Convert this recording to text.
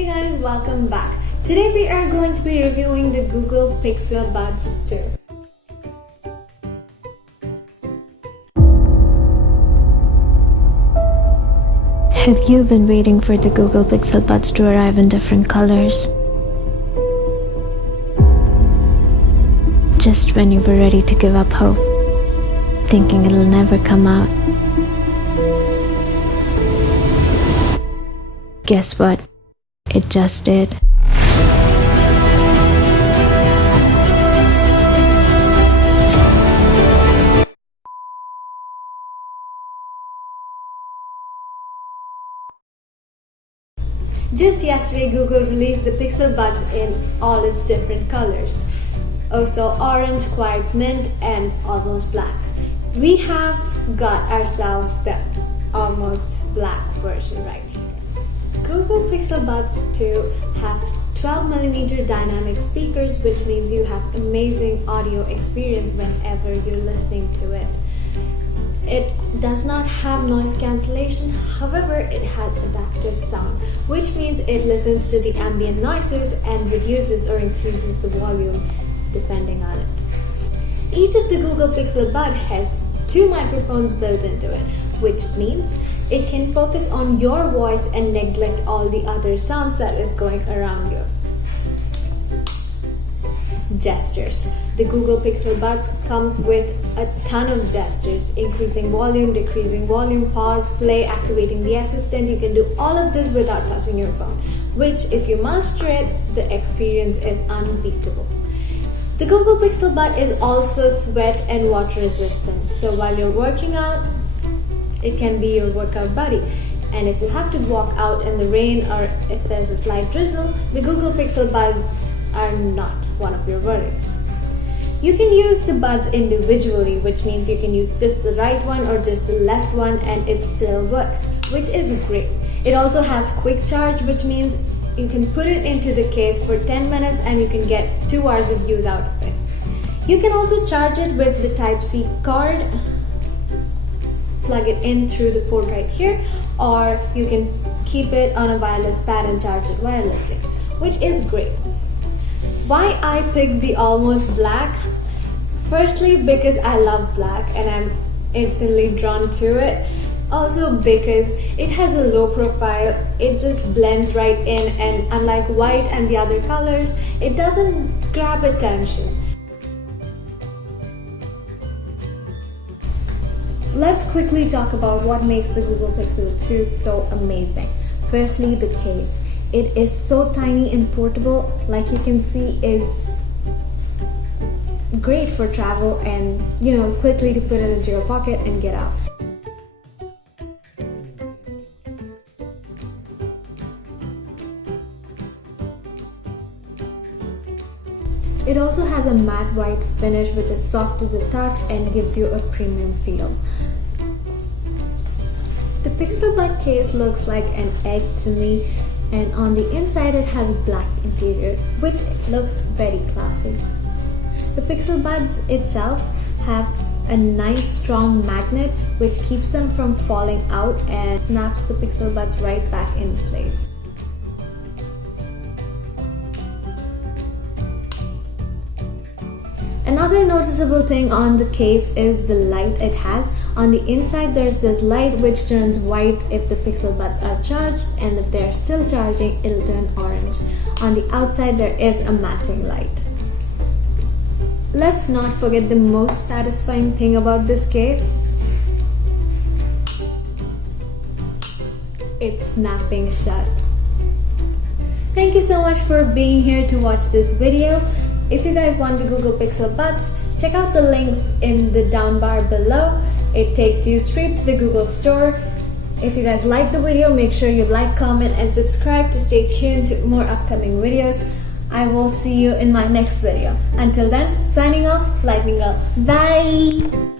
Hey guys, welcome back. Today we are going to be reviewing the Google Pixel Buds 2. Have you been waiting for the Google Pixel Buds to arrive in different colors? Just when you were ready to give up hope, thinking it'll never come out. Guess what? It just did. Just yesterday, Google released the Pixel Buds in all its different colors. Also orange, quite mint, and almost black. We have got ourselves the almost black version right here. Google Pixel Buds 2 have 12mm dynamic speakers, which means you have amazing audio experience whenever you're listening to it. It does not have noise cancellation, however it has adaptive sound, which means it listens to the ambient noises and reduces or increases the volume depending on it. Each of the Google Pixel Bud has 2 microphones built into it, which means it can focus on your voice and neglect all the other sounds that is going around you. Gestures. The Google Pixel Buds comes with a ton of gestures: increasing volume, decreasing volume, pause, play, activating the assistant. You can do all of this without touching your phone, which if you master it, the experience is unbeatable. The Google Pixel Bud is also sweat and water resistant, so while you're working out, it can be your workout buddy. And if you have to walk out in the rain or if there's a slight drizzle, the Google Pixel Buds are not one of your worries. You can use the buds individually, which means you can use just the right one or just the left one and it still works, which is great. It also has quick charge, which means you can put it into the case for 10 minutes and you can get 2 hours of use out of it. You can also charge it with the Type-C cord, plug it in through the port right here, or you can keep it on a wireless pad and charge it wirelessly, which is great. Why I picked the almost black? Firstly, because I love black and I'm instantly drawn to it. Also because it has a low profile, it just blends right in, and unlike white and the other colors, it doesn't grab attention. Let's quickly talk about what makes the Google Pixel 2 so amazing. Firstly, the case. It is so tiny and portable, like you can see, is great for travel and quickly to put it into your pocket and get out. It also has a matte white finish which is soft to the touch and gives you a premium feel. The Pixel Bud case looks like an egg to me, and on the inside it has black interior, which looks very classy. The Pixel Buds itself have a nice strong magnet which keeps them from falling out and snaps the Pixel Buds right back in place. Another noticeable thing on the case is the light it has. On the inside there's this light which turns white if the Pixel Buds are charged, and if they're still charging, it'll turn orange. On the outside there is a matching light. Let's not forget the most satisfying thing about this case. It's snapping shut. Thank you so much for being here to watch this video. If you guys want the Google Pixel Buds, check out the links in the down bar below. It takes you straight to the Google store. If you guys like the video, make sure you like, comment, and subscribe to stay tuned to more upcoming videos. I will see you in my next video. Until then, signing off, LightninGirl. Bye!